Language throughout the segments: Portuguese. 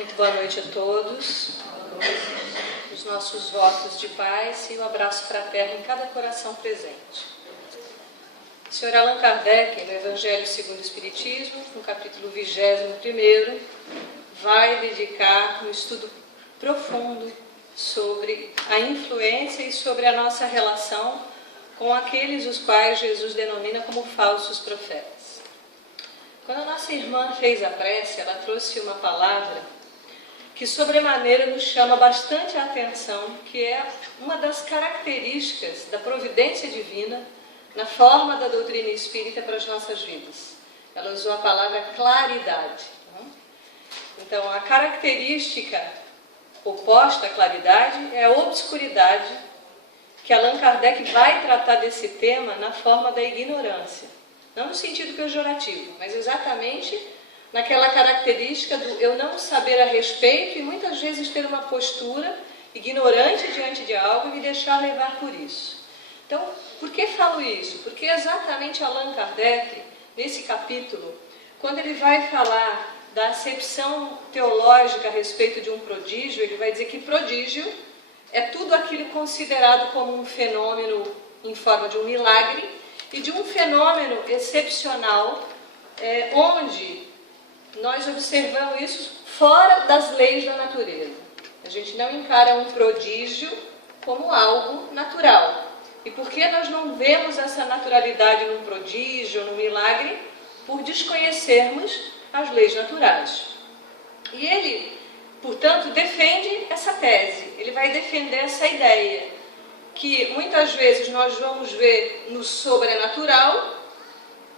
Muito boa noite a todos. Os nossos votos de paz e um abraço fraterno em cada coração presente. O Sr. Allan Kardec, no Evangelho segundo o Espiritismo, no capítulo 21º, vai dedicar um estudo profundo sobre a influência e sobre a nossa relação com aqueles os quais Jesus denomina como falsos profetas. Quando a nossa irmã fez a prece, ela trouxe uma palavra que sobremaneira nos chama bastante a atenção, que é uma das características da providência divina na forma da doutrina espírita para as nossas vidas. Ela usou a palavra claridade. Então, a característica oposta à claridade é a obscuridade, que Allan Kardec vai tratar desse tema na forma da ignorância. Não no sentido pejorativo, mas exatamente naquela característica do eu não saber a respeito e muitas vezes ter uma postura ignorante diante de algo e me deixar levar por isso. Então, por que falo isso? Porque exatamente Allan Kardec, nesse capítulo, quando ele vai falar da acepção teológica a respeito de um prodígio, ele vai dizer que prodígio é tudo aquilo considerado como um fenômeno em forma de um milagre e de um fenômeno excepcional, onde nós observamos isso fora das leis da natureza. A gente não encara um prodígio como algo natural. E por que nós não vemos essa naturalidade num prodígio, num milagre? Por desconhecermos as leis naturais. E ele, portanto, defende essa tese. Ele vai defender essa ideia que muitas vezes nós vamos ver no sobrenatural,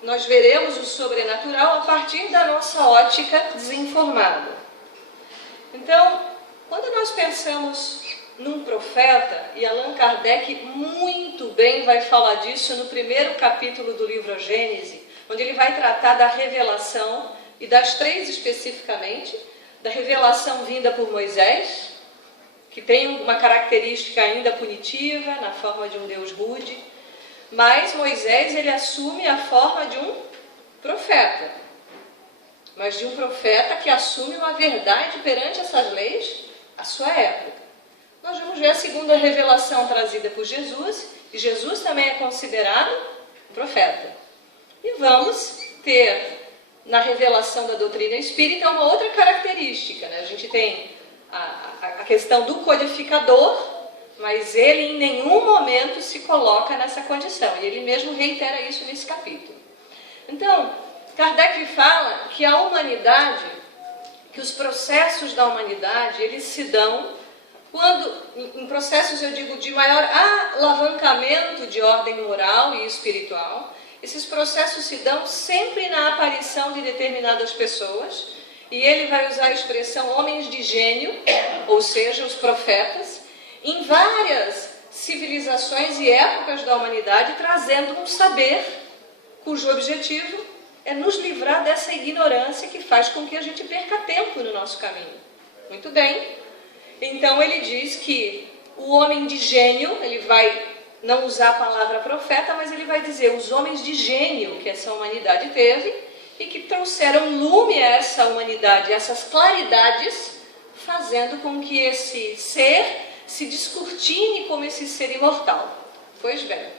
nós veremos o sobrenatural a partir da nossa ótica desinformada. Então, quando nós pensamos num profeta, e Allan Kardec muito bem vai falar disso no primeiro capítulo do livro A Gênese, onde ele vai tratar da revelação, e das três especificamente, da revelação vinda por Moisés, que tem uma característica ainda punitiva, na forma de um Deus rude, mas Moisés ele assume a forma de um profeta, mas de um profeta que assume uma verdade perante essas leis, a sua época. Nós vamos ver a segunda revelação trazida por Jesus, e Jesus também é considerado profeta. E vamos ter na revelação da doutrina espírita uma outra característica, né? A gente tem a questão do codificador, mas ele em nenhum momento se coloca nessa condição, e ele mesmo reitera isso nesse capítulo. Então, Kardec fala que a humanidade, que os processos da humanidade, eles se dão quando, em processos, eu digo, de maior alavancamento de ordem moral e espiritual, esses processos se dão sempre na aparição de determinadas pessoas, e ele vai usar a expressão homens de gênio, ou seja, os profetas, em várias civilizações e épocas da humanidade, trazendo um saber cujo objetivo é nos livrar dessa ignorância que faz com que a gente perca tempo no nosso caminho. Muito bem. Então ele diz que o homem de gênio, ele vai não usar a palavra profeta, mas ele vai dizer os homens de gênio que essa humanidade teve e que trouxeram lume a essa humanidade, essas claridades, fazendo com que esse ser se descortine como esse ser imortal. Pois bem,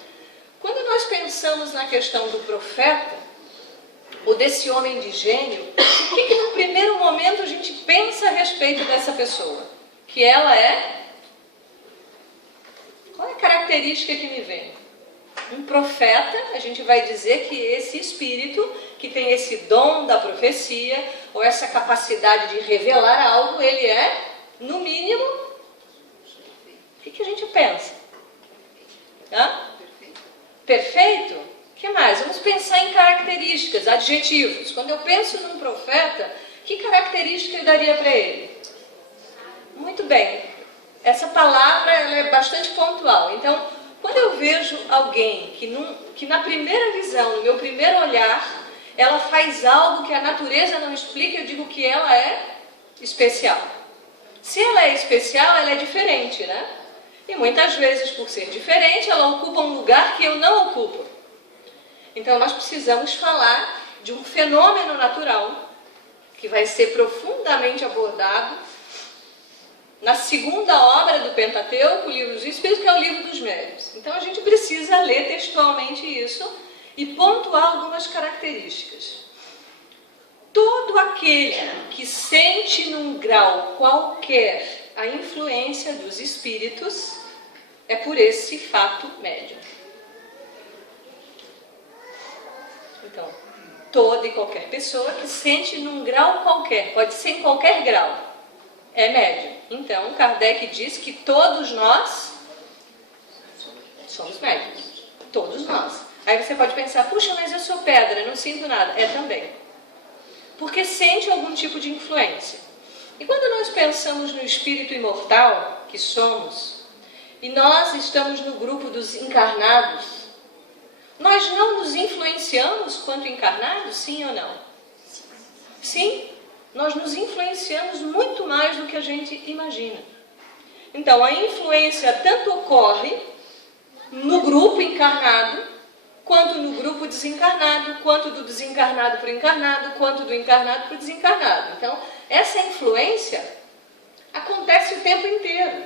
quando nós pensamos na questão do profeta, ou desse homem de gênio, o que no primeiro momento a gente pensa a respeito dessa pessoa? Que ela é... Qual é a característica que me vem? Um profeta, a gente vai dizer que esse espírito, que tem esse dom da profecia, ou essa capacidade de revelar algo, ele é, no mínimo, o que a gente pensa? Perfeito? O que mais? Vamos pensar em características, adjetivos. Quando eu penso num profeta, que característica eu daria para ele? Muito bem. Essa palavra ela é bastante pontual. Então, quando eu vejo alguém que na primeira visão, no meu primeiro olhar, ela faz algo que a natureza não explica, eu digo que ela é especial. Se ela é especial, ela é diferente, né? E muitas vezes, por ser diferente, ela ocupa um lugar que eu não ocupo. Então, nós precisamos falar de um fenômeno natural que vai ser profundamente abordado na segunda obra do Pentateuco, o Livro dos Espíritos, que é o Livro dos Médiuns. Então a gente precisa ler textualmente isso e pontuar algumas características. Todo aquele que sente num grau qualquer a influência dos espíritos é por esse fato médium. Então, toda e qualquer pessoa que sente num grau qualquer, pode ser em qualquer grau, é médium. Então, Kardec diz que todos nós somos médiums. Todos nós. Aí você pode pensar, puxa, mas eu sou pedra, não sinto nada. É também. Porque sente algum tipo de influência. E quando nós pensamos no espírito imortal, que somos, e nós estamos no grupo dos encarnados, nós não nos influenciamos quanto encarnados, sim ou não? Sim, nós nos influenciamos muito mais do que a gente imagina. Então, a influência tanto ocorre no grupo encarnado, quanto no grupo desencarnado, quanto do desencarnado para o encarnado, quanto do encarnado para o desencarnado. Então, essa influência acontece o tempo inteiro.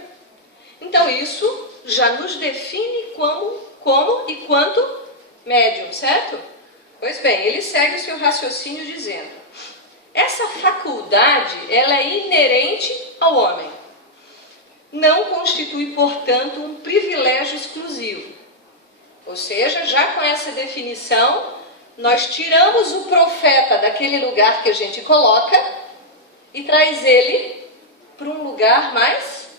Então, isso já nos define como e quanto médium, certo? Pois bem, ele segue o seu raciocínio dizendo: essa faculdade, ela é inerente ao homem. Não constitui, portanto, um privilégio exclusivo. Ou seja, já com essa definição, nós tiramos o profeta daquele lugar que a gente coloca e traz ele para um lugar mais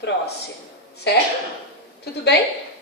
próximo, certo? Tudo bem?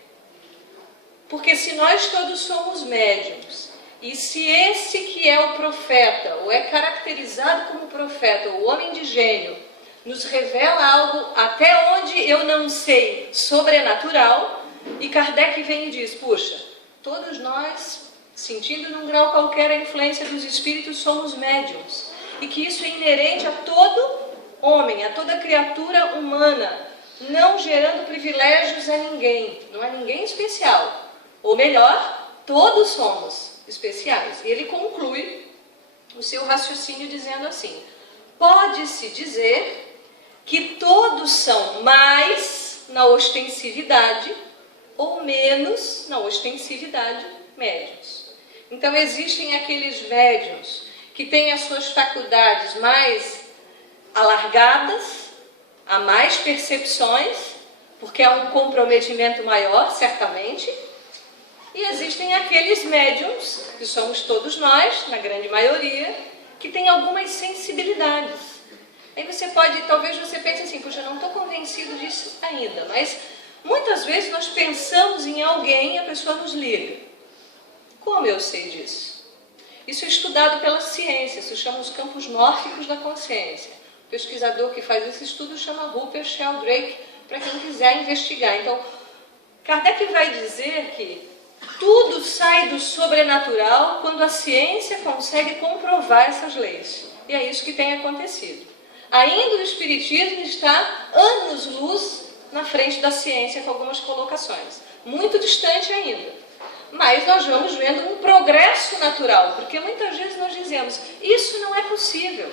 Porque se nós todos somos médiuns, e se esse que é o profeta, ou é caracterizado como profeta, o homem de gênio, nos revela algo até onde eu não sei, sobrenatural, e Kardec vem e diz, puxa, todos nós, sentindo num grau qualquer a influência dos espíritos, somos médiuns, e que isso é inerente a todo homem, a toda criatura humana, não gerando privilégios a ninguém, não há ninguém especial, ou melhor, todos somos especiais. E ele conclui o seu raciocínio dizendo assim: pode-se dizer que todos são mais na ostensividade ou menos na ostensividade médiuns. Então existem aqueles médiuns que têm as suas faculdades mais alargadas, há mais percepções, porque há um comprometimento maior, certamente. E existem aqueles médiums, que somos todos nós, na grande maioria, que têm algumas sensibilidades. Aí você pode, talvez você pense assim, puxa, eu não estou convencido disso ainda, mas muitas vezes nós pensamos em alguém e a pessoa nos liga. Como eu sei disso? Isso é estudado pela ciência, isso chama os campos mórficos da consciência. O pesquisador que faz esse estudo chama Rupert Sheldrake, para quem quiser investigar. Então, Kardec vai dizer que tudo sai do sobrenatural quando a ciência consegue comprovar essas leis. E é isso que tem acontecido. Ainda o Espiritismo está anos-luz na frente da ciência com algumas colocações. Muito distante ainda. Mas nós vamos vendo um progresso natural, porque muitas vezes nós dizemos, isso não é possível.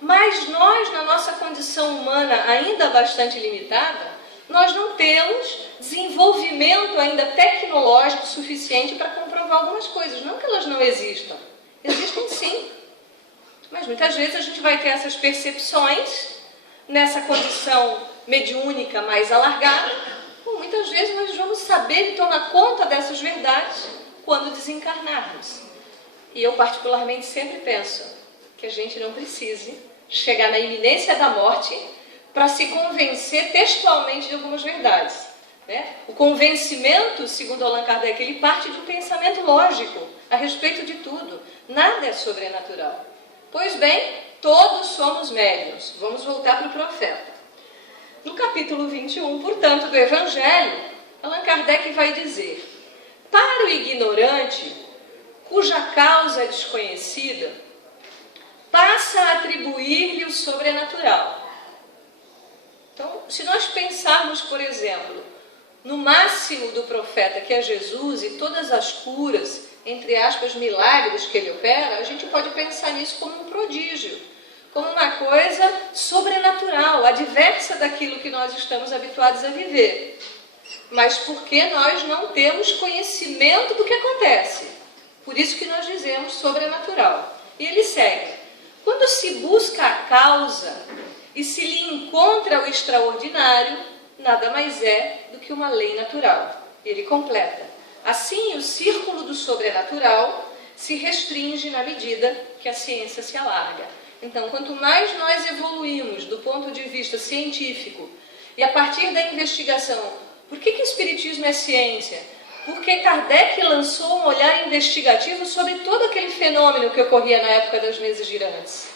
Mas nós, na nossa condição humana ainda bastante limitada, nós não temos desenvolvimento ainda tecnológico suficiente para comprovar algumas coisas. Não que elas não existam. Existem sim. Mas muitas vezes a gente vai ter essas percepções nessa condição mediúnica mais alargada. Muitas vezes nós vamos saber e tomar conta dessas verdades quando desencarnarmos. E eu particularmente sempre penso que a gente não precise chegar na iminência da morte para se convencer textualmente de algumas verdades, né? O convencimento, segundo Allan Kardec, ele parte de um pensamento lógico a respeito de tudo. Nada é sobrenatural. Pois bem, todos somos médiuns. Vamos voltar para o profeta. No capítulo 21, portanto, do Evangelho, Allan Kardec vai dizer: para o ignorante, cuja causa é desconhecida, passa a atribuir-lhe o sobrenatural. Então, se nós pensarmos, por exemplo, no máximo do profeta, que é Jesus, e todas as curas entre aspas, milagres que ele opera, a gente pode pensar nisso como um prodígio, como uma coisa sobrenatural, adversa daquilo que nós estamos habituados a viver. Mas porque nós não temos conhecimento do que acontece. Por isso que nós dizemos sobrenatural. E ele segue. Quando se busca a causa e se lhe encontra o extraordinário, nada mais é do que uma lei natural. Ele completa. Assim, o círculo do sobrenatural se restringe na medida que a ciência se alarga. Então, quanto mais nós evoluímos do ponto de vista científico e a partir da investigação, por que o Espiritismo é ciência? Porque Kardec lançou um olhar investigativo sobre todo aquele fenômeno que ocorria na época das mesas girantes.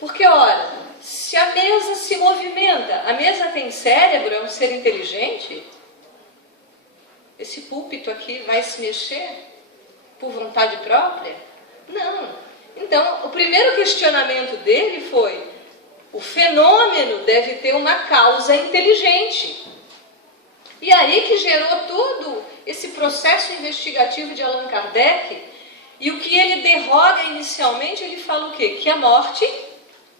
Porque, ora, se a mesa se movimenta, a mesa tem cérebro, é um ser inteligente, esse púlpito aqui vai se mexer por vontade própria? Não. Então, o primeiro questionamento dele foi: o fenômeno deve ter uma causa inteligente. E aí que gerou todo esse processo investigativo de Allan Kardec. E o que ele derroga inicialmente, ele fala o quê? Que a morte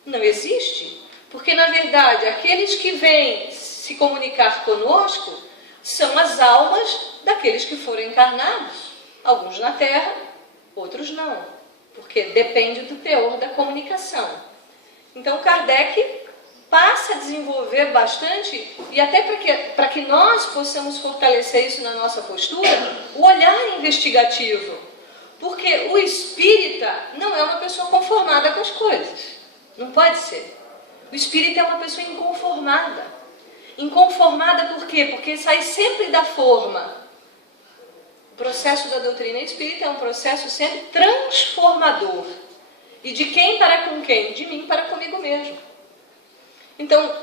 não existe. Porque, na verdade, aqueles que vêm se comunicar conosco são as almas daqueles que foram encarnados. Alguns na Terra, outros não. Porque depende do teor da comunicação. Então, Kardec passa a desenvolver bastante, e até para que nós possamos fortalecer isso na nossa postura, o olhar investigativo. Porque o espírita não é uma pessoa conformada com as coisas. Não pode ser. O espírita é uma pessoa inconformada. Inconformada por quê? Porque sai sempre da forma. O processo da doutrina espírita é um processo sempre transformador. E de quem para com quem? De mim para comigo mesmo. Então,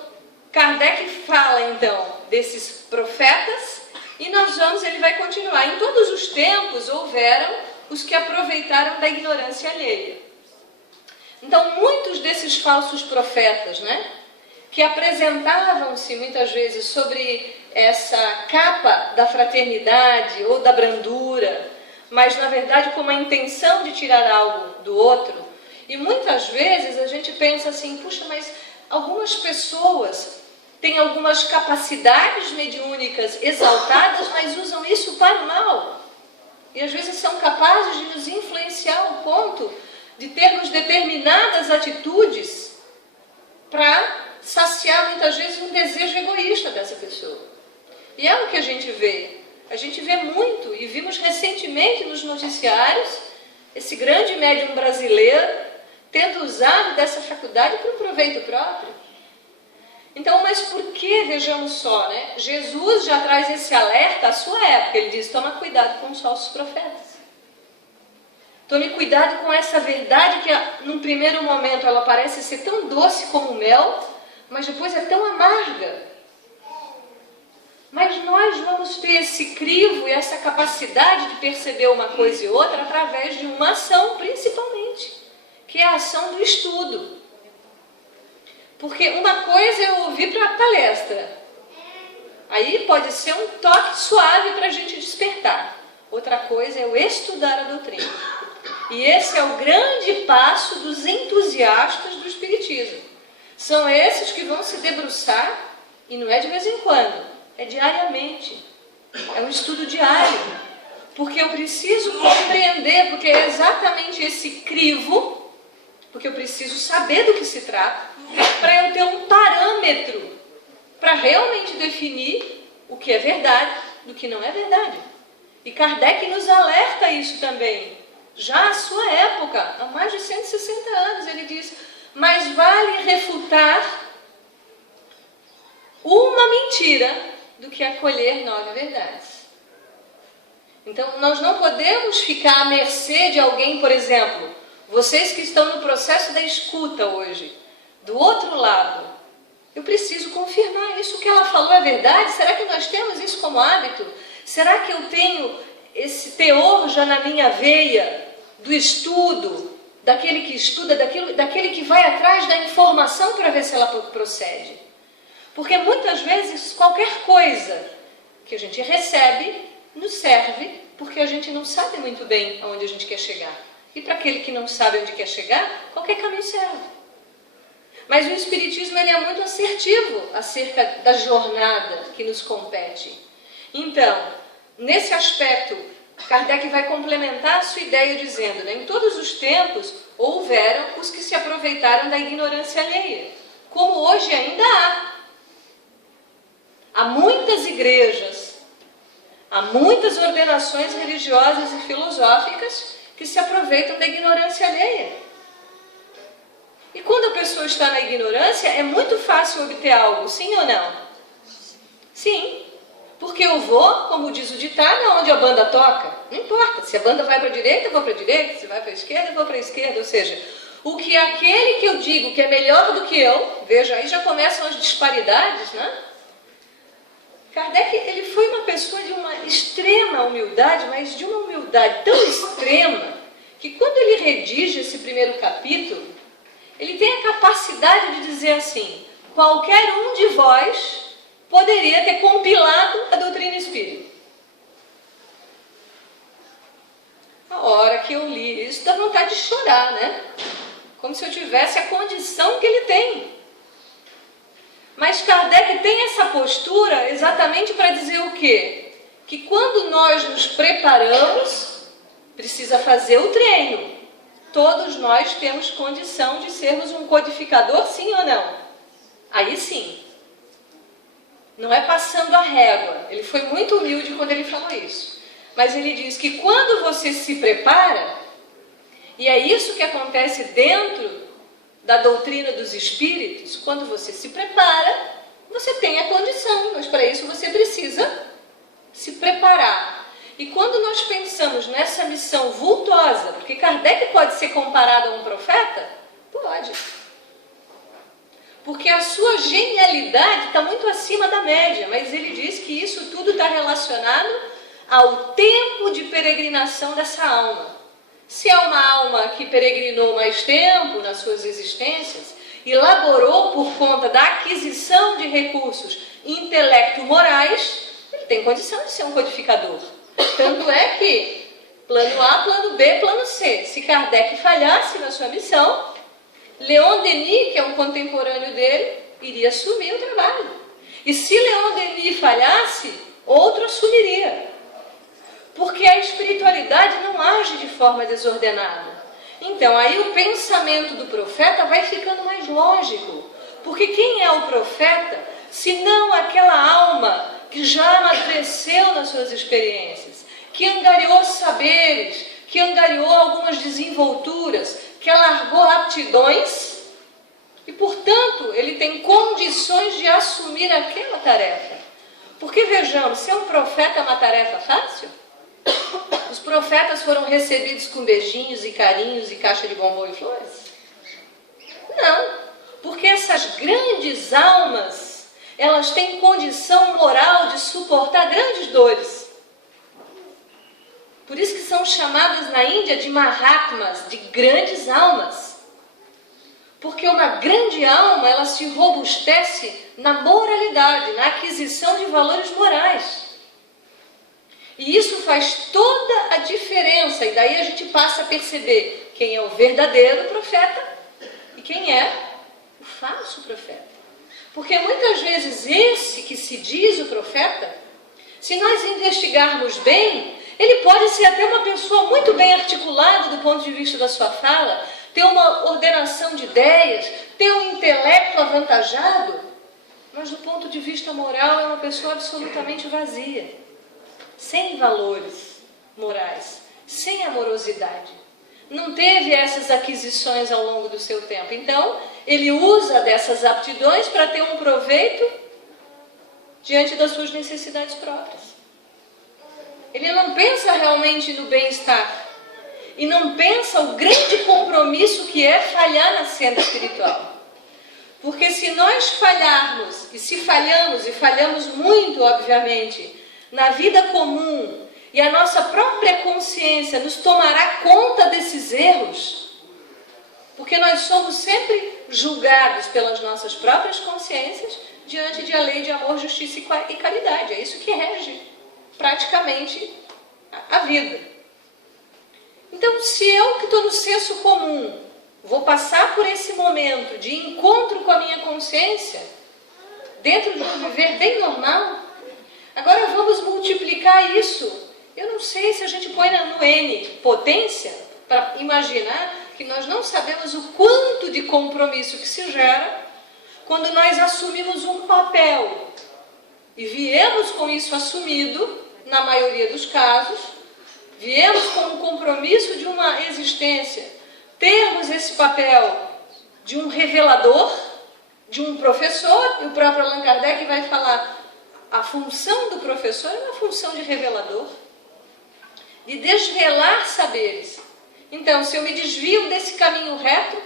Kardec fala então desses profetas e ele vai continuar. Em todos os tempos houveram os que aproveitaram da ignorância alheia. Então, muitos desses falsos profetas, que apresentavam-se muitas vezes sobre essa capa da fraternidade ou da brandura, mas na verdade com uma intenção de tirar algo do outro. E muitas vezes a gente pensa assim: puxa, mas algumas pessoas têm algumas capacidades mediúnicas exaltadas, mas usam isso para o mal. E às vezes são capazes de nos influenciar ao ponto de termos determinadas atitudes para saciar muitas vezes um desejo egoísta dessa pessoa. E é o que a gente vê. A gente vê muito, e vimos recentemente nos noticiários, esse grande médium brasileiro tendo usado dessa faculdade para um proveito próprio. Então, mas por que, vejamos só, Jesus já traz esse alerta à sua época. Ele diz: toma cuidado com os falsos profetas. Tome cuidado com essa verdade que, num primeiro momento, ela parece ser tão doce como mel, mas depois é tão amarga. Mas nós vamos ter esse crivo e essa capacidade de perceber uma coisa e outra através de uma ação, principalmente, que é a ação do estudo. Porque uma coisa é eu ouvir para a palestra. Aí pode ser um toque suave para a gente despertar. Outra coisa é eu estudar a doutrina. E esse é o grande passo dos entusiastas do Espiritismo. São esses que vão se debruçar, e não é de vez em quando, é diariamente. É um estudo diário. Porque eu preciso compreender, porque é exatamente esse crivo, porque eu preciso saber do que se trata, para eu ter um parâmetro para realmente definir o que é verdade do que não é verdade. E Kardec nos alerta isso também. Já à sua época, há mais de 160 anos, ele diz: mas vale refutar uma mentira do que acolher 9 verdades. Então, nós não podemos ficar à mercê de alguém, por exemplo, vocês que estão no processo da escuta hoje, do outro lado, eu preciso confirmar isso que ela falou é verdade? Será que nós temos isso como hábito? Será que eu tenho esse teor já na minha veia do estudo, daquele que estuda, daquele que vai atrás da informação para ver se ela procede? Porque muitas vezes qualquer coisa que a gente recebe nos serve porque a gente não sabe muito bem aonde a gente quer chegar. E para aquele que não sabe onde quer chegar, qualquer caminho serve. Mas o Espiritismo ele é muito assertivo acerca da jornada que nos compete. Então, nesse aspecto, Kardec vai complementar a sua ideia dizendo, né, em todos os tempos houveram os que se aproveitaram da ignorância alheia, como hoje ainda há. Há muitas igrejas, há muitas ordenações religiosas e filosóficas que se aproveitam da ignorância alheia. E quando a pessoa está na ignorância, é muito fácil obter algo, sim ou não? Sim. Porque eu vou, como diz o ditado, aonde a banda toca. Não importa, se a banda vai para a direita, eu vou para a direita, se vai para a esquerda, eu vou para a esquerda. Ou seja, o que aquele que eu digo que é melhor do que eu, veja, aí já começam as disparidades, né? Kardec, ele foi uma pessoa de uma extrema humildade, mas de uma humildade tão extrema, que quando ele redige esse primeiro capítulo, ele tem a capacidade de dizer assim, qualquer um de vós poderia ter compilado a doutrina espírita. A hora que eu li isso, dá vontade de chorar, né? Como se eu tivesse a condição que ele tem. Mas Kardec tem essa postura exatamente para dizer o quê? Que quando nós nos preparamos, precisa fazer o treino. Todos nós temos condição de sermos um codificador, sim ou não? Aí sim. Não é passando a régua. Ele foi muito humilde quando ele falou isso. Mas ele diz que quando você se prepara, e é isso que acontece dentro da doutrina dos espíritos, quando você se prepara, você tem a condição, mas para isso você precisa se preparar. E quando nós pensamos nessa missão vultosa, porque Kardec pode ser comparado a um profeta? Pode. Porque a sua genialidade está muito acima da média, mas ele diz que isso tudo está relacionado ao tempo de peregrinação dessa alma. Se é uma alma que peregrinou mais tempo nas suas existências e laborou por conta da aquisição de recursos intelecto-morais, ele tem condição de ser um codificador. Tanto é que plano A, plano B, plano C. Se Kardec falhasse na sua missão, Leon Denis, que é um contemporâneo dele, iria assumir o trabalho. E se Leon Denis falhasse, outro assumiria. Porque a espiritualidade não age de forma desordenada. Então, aí o pensamento do profeta vai ficando mais lógico. Porque quem é o profeta, se não aquela alma que já amadureceu nas suas experiências, que angariou saberes, que angariou algumas desenvolturas, que alargou aptidões, e, portanto, ele tem condições de assumir aquela tarefa. Porque, vejamos, ser um profeta é uma tarefa fácil? Os profetas foram recebidos com beijinhos e carinhos e caixa de bombom e flores? Não, porque essas grandes almas, elas têm condição moral de suportar grandes dores. Por isso que são chamadas na Índia de Mahatmas, de grandes almas. Porque uma grande alma, ela se robustece na moralidade, na aquisição de valores morais. E isso faz toda a diferença, e daí a gente passa a perceber quem é o verdadeiro profeta e quem é o falso profeta. Porque muitas vezes esse que se diz o profeta, se nós investigarmos bem, ele pode ser até uma pessoa muito bem articulada do ponto de vista da sua fala, ter uma ordenação de ideias, ter um intelecto avantajado, mas do ponto de vista moral é uma pessoa absolutamente vazia. Sem valores morais, sem amorosidade. Não teve essas aquisições ao longo do seu tempo. Então, ele usa dessas aptidões para ter um proveito diante das suas necessidades próprias. Ele não pensa realmente no bem-estar. E não pensa o grande compromisso que é falhar na senda espiritual. Porque se nós falharmos, e se falhamos, e falhamos muito, obviamente, na vida comum, e a nossa própria consciência nos tomará conta desses erros, porque nós somos sempre julgados pelas nossas próprias consciências diante de a lei de amor, justiça e caridade. É isso que rege praticamente a vida. Então, se eu que estou no senso comum vou passar por esse momento de encontro com a minha consciência, dentro de um viver bem normal, agora vamos multiplicar isso. Eu não sei se a gente põe no N potência, para imaginar que nós não sabemos o quanto de compromisso que se gera quando nós assumimos um papel e viemos com isso assumido, na maioria dos casos, viemos com um compromisso de uma existência, termos esse papel de um revelador, de um professor, e o próprio Allan Kardec vai falar, a função do professor é uma função de revelador, de desvelar saberes. Então, se eu me desvio desse caminho reto,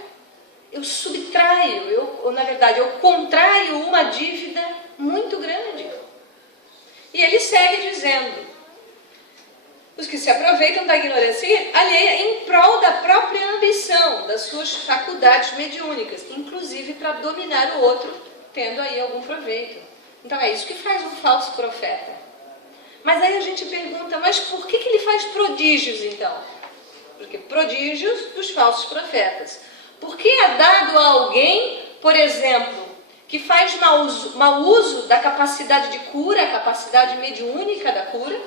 eu subtraio, eu contraio uma dívida muito grande. E ele segue dizendo, os que se aproveitam da ignorância alheia em prol da própria ambição, das suas faculdades mediúnicas, inclusive para dominar o outro, tendo aí algum proveito. Então é isso que faz um falso profeta. Mas aí a gente pergunta, mas por que ele faz prodígios então? Porque prodígios dos falsos profetas. Por que é dado a alguém, por exemplo, que faz mau uso da capacidade de cura, a capacidade mediúnica da cura?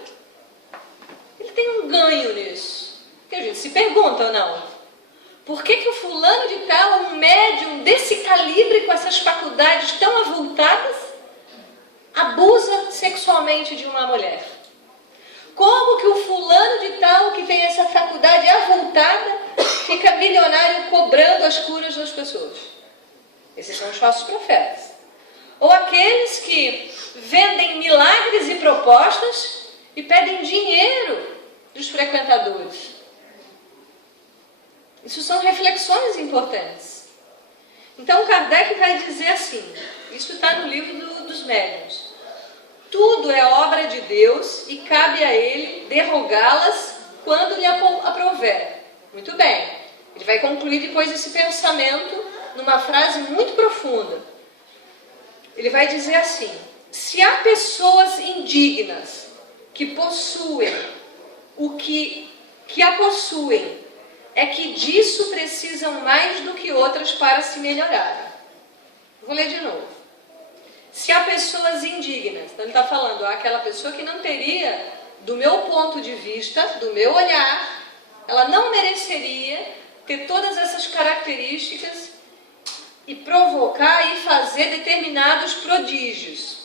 Ele tem um ganho nisso. Porque a gente se pergunta ou não? Por que o fulano de tal, um médium desse calibre, com essas faculdades tão avultadas, abusa sexualmente de uma mulher? Como que o fulano de tal, que tem essa faculdade avultada, fica milionário cobrando as curas das pessoas? Esses são os falsos profetas. Ou aqueles que vendem milagres e propostas e pedem dinheiro dos frequentadores. Isso são reflexões importantes. Então Kardec vai dizer assim, isso está no livro dos médiuns. Tudo é obra de Deus e cabe a Ele derrogá-las quando lhe aprouver. Muito bem. Ele vai concluir depois esse pensamento numa frase muito profunda. Ele vai dizer assim, se há pessoas indignas que possuem o que a possuem, é que disso precisam mais do que outras para se melhorarem. Vou ler de novo. Se há pessoas indignas, então ele está falando, aquela pessoa que não teria, do meu ponto de vista, do meu olhar, ela não mereceria ter todas essas características e provocar e fazer determinados prodígios.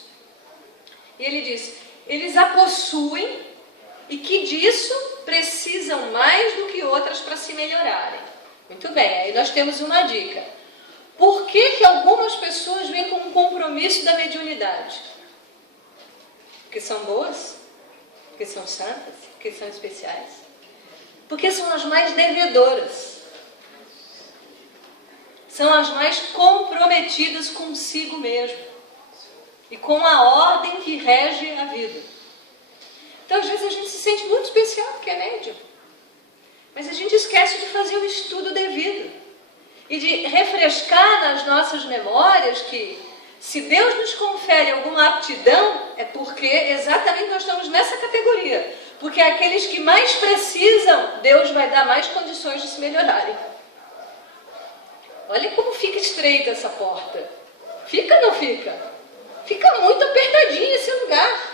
E ele diz, eles a possuem e que disso precisam mais do que outras para se melhorarem. Muito bem, aí nós temos uma dica. Por que algumas pessoas vêm com um compromisso da mediunidade? Porque são boas? Porque são santas? Porque são especiais? Porque são as mais devedoras. São as mais comprometidas consigo mesmo e com a ordem que rege a vida. Então, às vezes, a gente se sente muito especial porque é médium. Mas a gente esquece de fazer o estudo devido. E de refrescar nas nossas memórias que, se Deus nos confere alguma aptidão, é porque exatamente nós estamos nessa categoria. Porque aqueles que mais precisam, Deus vai dar mais condições de se melhorarem. Olha como fica estreita essa porta. Fica ou não fica? Fica muito apertadinho esse lugar.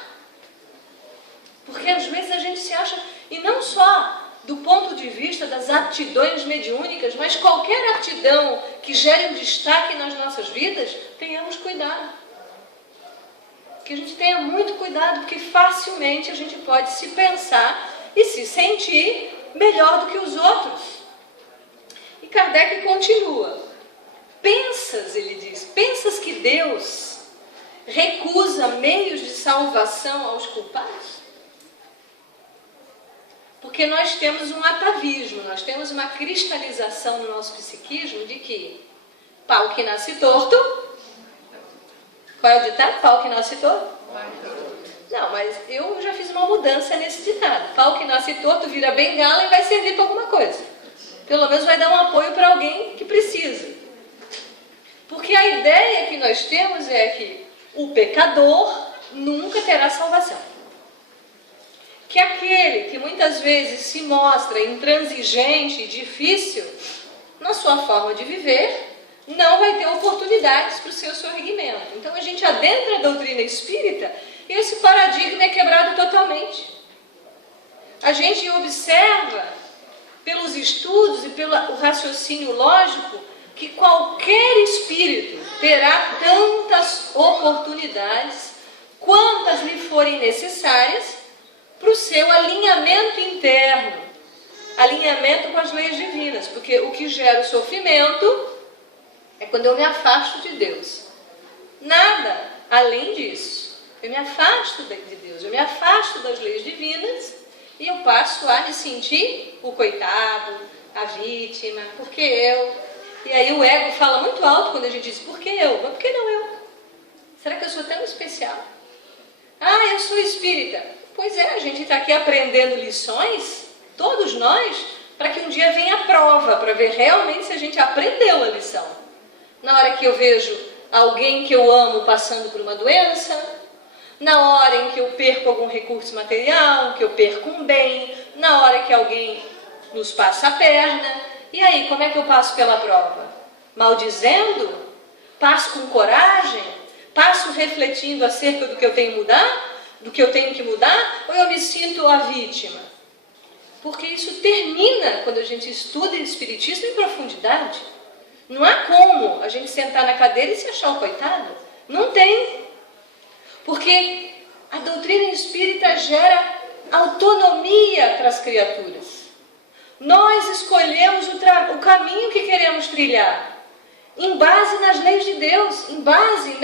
Porque às vezes a gente se acha, e não só do ponto de vista das aptidões mediúnicas, mas qualquer aptidão que gere um destaque nas nossas vidas, tenhamos cuidado. Que a gente tenha muito cuidado, porque facilmente a gente pode se pensar e se sentir melhor do que os outros. E Kardec continua. Pensas, ele diz, pensas que Deus recusa meios de salvação aos culpados? Porque nós temos um atavismo, nós temos uma cristalização no nosso psiquismo de que pau que nasce torto... Qual é o ditado? Pau que nasce torto? Não, mas eu já fiz uma mudança nesse ditado. Pau que nasce torto vira bengala e vai servir para alguma coisa. Pelo menos vai dar um apoio para alguém que precisa. Porque a ideia que nós temos é que o pecador nunca terá salvação. Que que aquele que muitas vezes se mostra intransigente e difícil na sua forma de viver, não vai ter oportunidades para o seu sorrimento. Então a gente adentra a doutrina espírita e esse paradigma é quebrado totalmente. A gente observa pelos estudos e pelo raciocínio lógico que qualquer espírito terá tantas oportunidades quantas lhe forem necessárias para o seu alinhamento interno, alinhamento com as leis divinas, porque o que gera o sofrimento é quando eu me afasto de Deus. Nada além disso. Eu me afasto de Deus, eu me afasto das leis divinas e eu passo a me sentir o coitado, a vítima, porque eu. E aí o ego fala muito alto quando a gente diz, por que eu? Mas por que não eu? Será que eu sou tão especial? Ah, eu sou espírita. Pois é, a gente está aqui aprendendo lições, todos nós, para que um dia venha a prova, para ver realmente se a gente aprendeu a lição. Na hora que eu vejo alguém que eu amo passando por uma doença, na hora em que eu perco algum recurso material, que eu perco um bem, na hora que alguém nos passa a perna, e aí, como é que eu passo pela prova? Maldizendo? Passo com coragem? Passo refletindo acerca do que eu tenho que mudar? Do que eu tenho que mudar? Ou eu me sinto a vítima? Porque isso termina quando a gente estuda o Espiritismo em profundidade. Não há como a gente sentar na cadeira e se achar o coitado. Não tem. Porque a doutrina espírita gera autonomia para as criaturas. Nós escolhemos o caminho que queremos trilhar, em base nas leis de Deus, em base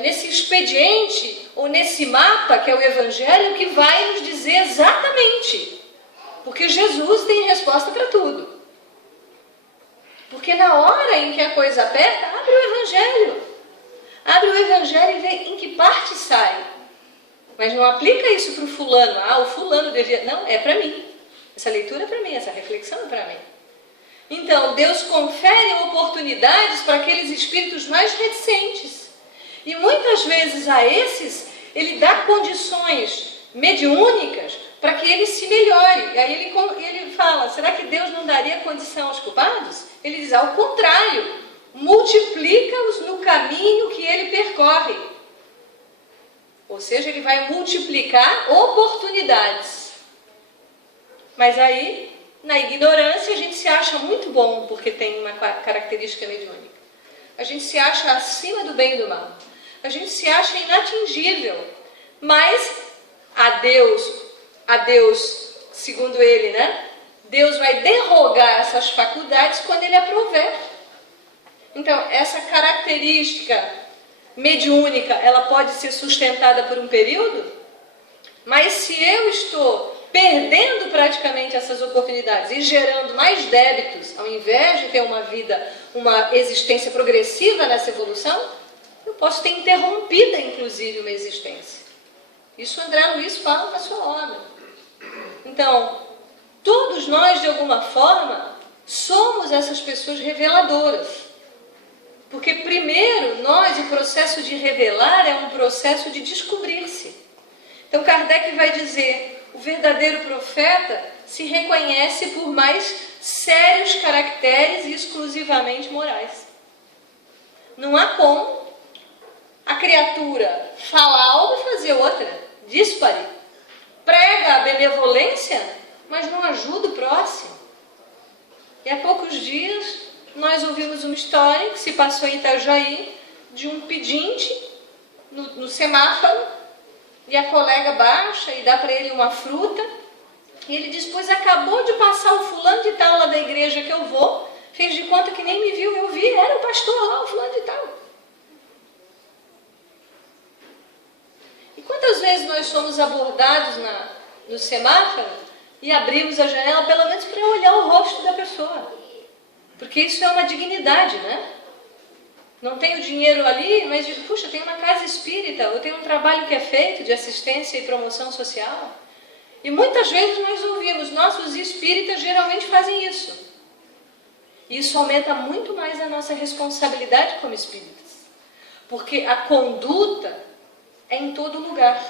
nesse expediente, ou nesse mapa que é o Evangelho, que vai nos dizer exatamente. Porque Jesus tem resposta para tudo. Porque na hora em que a coisa aperta, abre o Evangelho. Abre o Evangelho e vê em que parte sai. Mas não aplica isso para o fulano. Ah, o fulano devia... Não, é para mim. Essa leitura é para mim, essa reflexão é para mim. Então, Deus confere oportunidades para aqueles espíritos mais reticentes. E muitas vezes a esses, Ele dá condições mediúnicas para que eles se melhorem. E aí ele fala, será que Deus não daria condição aos culpados? Ele diz, ao contrário, multiplica-os no caminho que ele percorre. Ou seja, ele vai multiplicar oportunidades. Mas aí, na ignorância, a gente se acha muito bom, porque tem uma característica mediúnica. A gente se acha acima do bem e do mal. A gente se acha inatingível. Mas a Deus, segundo ele, né? Deus vai derrogar essas faculdades quando ele aprover. Então, essa característica mediúnica, ela pode ser sustentada por um período, mas se eu estou perdendo praticamente essas oportunidades e gerando mais débitos, ao invés de ter uma vida, uma existência progressiva nessa evolução, eu posso ter interrompida, inclusive, uma existência. Isso André Luiz fala na sua obra. Então, todos nós, de alguma forma, somos essas pessoas reveladoras. Porque, primeiro, o processo de revelar é um processo de descobrir-se. Então, Kardec vai dizer, o verdadeiro profeta se reconhece por mais sérios caracteres e exclusivamente morais. Não há como a criatura falar algo e fazer outra, díspare. Prega a benevolência, mas não ajuda o próximo. E há poucos dias nós ouvimos uma história que se passou em Itajaí de um pedinte no semáforo, e a colega baixa e dá para ele uma fruta, e ele diz, pois acabou de passar o fulano de tal lá da igreja que eu vou, fez de conta que nem me viu, eu vi, era o pastor lá, o fulano de tal. E quantas vezes nós somos abordados no semáforo e abrimos a janela, pelo menos para olhar o rosto da pessoa? Porque isso é uma dignidade, né? Não tenho dinheiro ali, mas, puxa, tem uma casa espírita, eu tenho um trabalho que é feito de assistência e promoção social. E muitas vezes nós ouvimos, nossos espíritas geralmente fazem isso. E isso aumenta muito mais a nossa responsabilidade como espíritas. Porque a conduta é em todo lugar.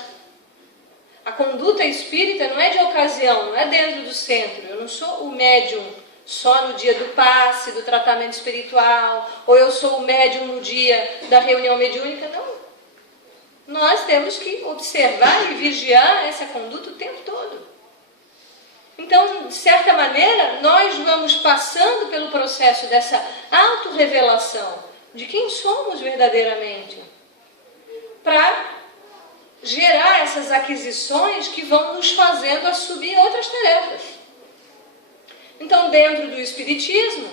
A conduta espírita não é de ocasião, não é dentro do centro. Eu não sou o médium só no dia do passe, do tratamento espiritual, ou eu sou o médium no dia da reunião mediúnica, não. Nós temos que observar e vigiar essa conduta o tempo todo. Então, de certa maneira, nós vamos passando pelo processo dessa autorrevelação de quem somos verdadeiramente, para gerar essas aquisições que vão nos fazendo assumir outras tarefas. Então, dentro do Espiritismo,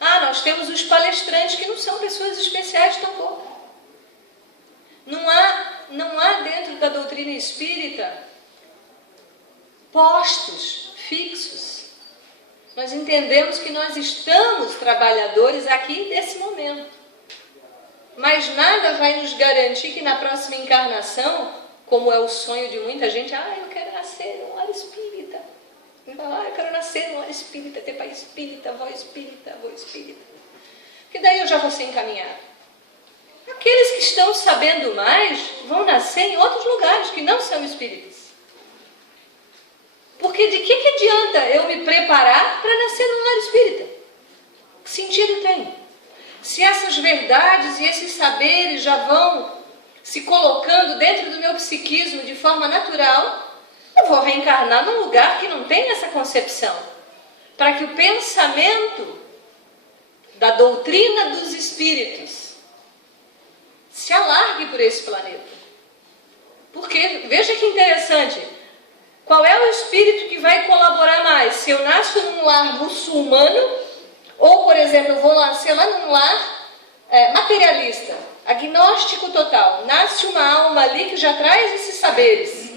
nós temos os palestrantes que não são pessoas especiais tampouco. Não há dentro da doutrina espírita postos fixos. Nós entendemos que nós estamos trabalhadores aqui nesse momento. Mas nada vai nos garantir que na próxima encarnação, como é o sonho de muita gente, eu quero nascer num lar espírita. Eu quero nascer num lar espírita, ter pai espírita, avó espírita, avô espírita. Porque daí eu já vou ser encaminhado. Aqueles que estão sabendo mais vão nascer em outros lugares que não são espíritas. Porque de que adianta eu me preparar para nascer num lar espírita? Que sentido tem? Se essas verdades e esses saberes já vão se colocando dentro do meu psiquismo de forma natural, eu vou reencarnar num lugar que não tem essa concepção. Para que o pensamento da doutrina dos espíritos se alargue por esse planeta. Porque, veja que interessante, qual é o espírito que vai colaborar mais? Se eu nasço num lar muçulmano, ou, por exemplo, eu vou nascer lá num lar materialista, agnóstico total, nasce uma alma ali que já traz esses saberes.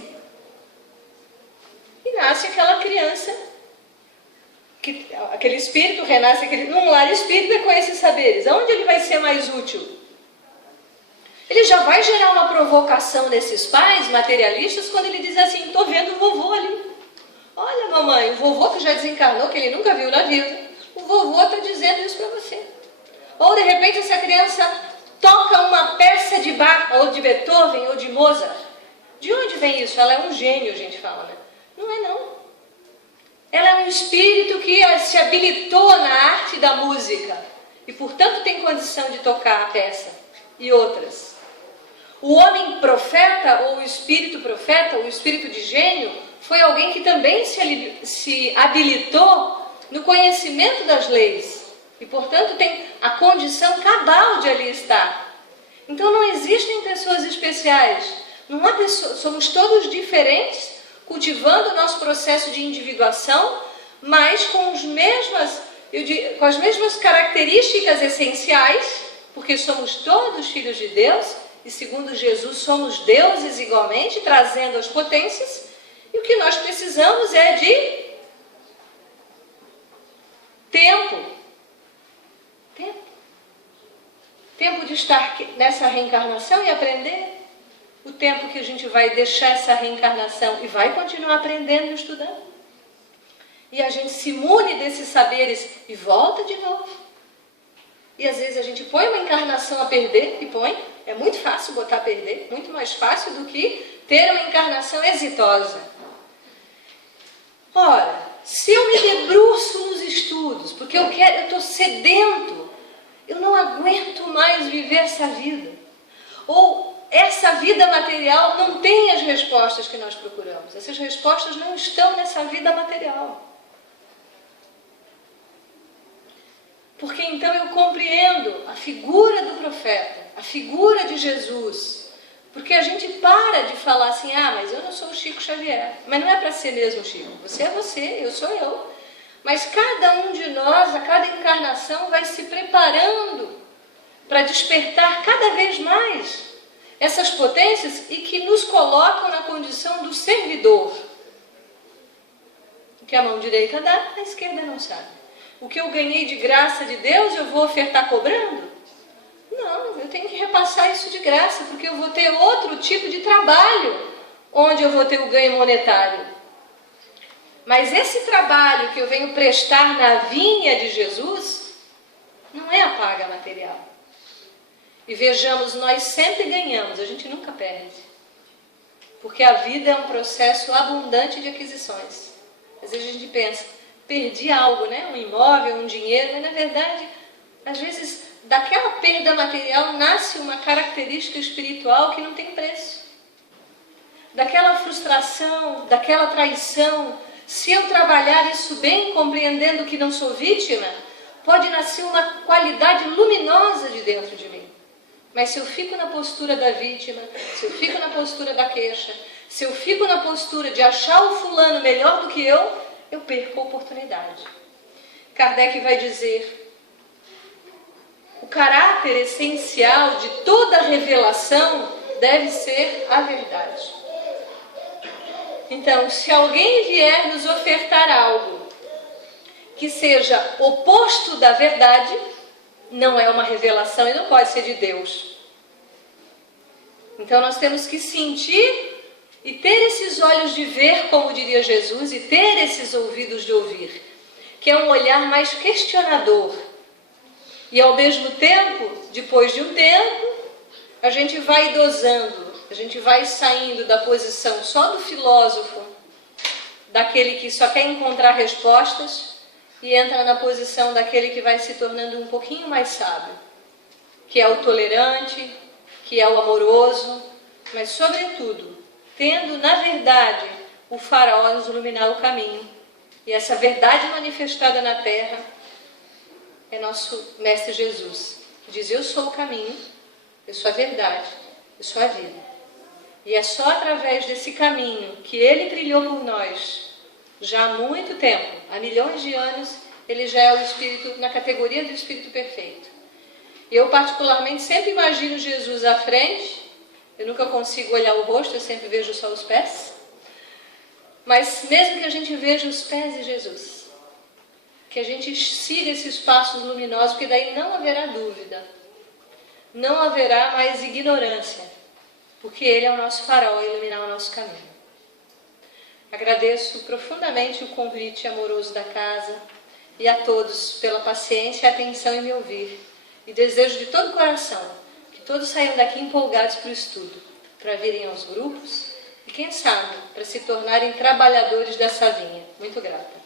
E nasce aquela criança, aquele espírito renasce num lar espírita com esses saberes. Aonde ele vai ser mais útil? Ele já vai gerar uma provocação nesses pais materialistas quando ele diz assim: estou vendo o vovô ali. Olha, mamãe, o vovô que já desencarnou, que ele nunca viu na vida, o vovô está dizendo isso para você. Ou de repente essa criança toca uma peça de Bach, ou de Beethoven, ou de Mozart. De onde vem isso? Ela é um gênio, a gente fala, né? Não é não. Ela é um espírito que se habilitou na arte da música e, portanto, tem condição de tocar a peça e outras. O homem profeta, ou o espírito profeta, ou o espírito de gênio, foi alguém que também se habilitou no conhecimento das leis e, portanto, tem a condição cabal de ali estar. Então, não existem pessoas especiais. Não há pessoas, somos todos diferentes, cultivando o nosso processo de individuação, mas com as mesmas características essenciais, porque somos todos filhos de Deus, e segundo Jesus somos deuses igualmente, trazendo as potências, e o que nós precisamos é de tempo. Tempo de estar nessa reencarnação e aprender. O tempo que a gente vai deixar essa reencarnação e vai continuar aprendendo e estudando. E a gente se mune desses saberes e volta de novo. E às vezes a gente põe uma encarnação a perder, e põe. É muito fácil botar a perder, muito mais fácil do que ter uma encarnação exitosa. Ora, se eu me debruço nos estudos, porque eu estou sedento, eu não aguento mais viver essa vida. Ou essa vida material não tem as respostas que nós procuramos. Essas respostas não estão nessa vida material. Porque então eu compreendo a figura do profeta, a figura de Jesus. Porque a gente para de falar assim: mas eu não sou o Chico Xavier. Mas não é para ser mesmo, Chico. Você é você, eu sou eu. Mas cada um de nós, a cada encarnação, vai se preparando para despertar cada vez mais essas potências e que nos colocam na condição do servidor. O que a mão direita dá, a esquerda não sabe. O que eu ganhei de graça de Deus, eu vou ofertar cobrando? Não, eu tenho que repassar isso de graça, porque eu vou ter outro tipo de trabalho, onde eu vou ter o ganho monetário. Mas esse trabalho que eu venho prestar na vinha de Jesus, não é a paga material. E vejamos, nós sempre ganhamos, a gente nunca perde. Porque a vida é um processo abundante de aquisições. Às vezes a gente pensa, perdi algo, né? Um imóvel, um dinheiro, mas na verdade, às vezes, daquela perda material nasce uma característica espiritual que não tem preço. Daquela frustração, daquela traição, se eu trabalhar isso bem, compreendendo que não sou vítima, pode nascer uma qualidade luminosa de dentro de mim. Mas se eu fico na postura da vítima, se eu fico na postura da queixa, se eu fico na postura de achar o fulano melhor do que eu perco a oportunidade. Kardec vai dizer, o caráter essencial de toda revelação deve ser a verdade. Então, se alguém vier nos ofertar algo que seja oposto da verdade, não é uma revelação e não pode ser de Deus. Então nós temos que sentir e ter esses olhos de ver, como diria Jesus, e ter esses ouvidos de ouvir, que é um olhar mais questionador. E ao mesmo tempo, depois de um tempo, a gente vai dosando, a gente vai saindo da posição só do filósofo, daquele que só quer encontrar respostas, e entra na posição daquele que vai se tornando um pouquinho mais sábio, que é o tolerante, que é o amoroso, mas sobretudo, tendo na verdade o farol a nos iluminar o caminho. E essa verdade manifestada na terra é nosso Mestre Jesus, que diz, eu sou o caminho, eu sou a verdade, eu sou a vida. E é só através desse caminho que Ele trilhou por nós, já há muito tempo, há milhões de anos, Ele já é o Espírito, na categoria do Espírito perfeito. Eu particularmente sempre imagino Jesus à frente, eu nunca consigo olhar o rosto, eu sempre vejo só os pés. Mas mesmo que a gente veja os pés de Jesus, que a gente siga esses passos luminosos, porque daí não haverá dúvida, não haverá mais ignorância, porque Ele é o nosso farol a iluminar o nosso caminho. Agradeço profundamente o convite amoroso da casa e a todos pela paciência e atenção em me ouvir. E desejo de todo o coração que todos saiam daqui empolgados para o estudo, para virem aos grupos e, quem sabe, para se tornarem trabalhadores dessa vinha. Muito grata.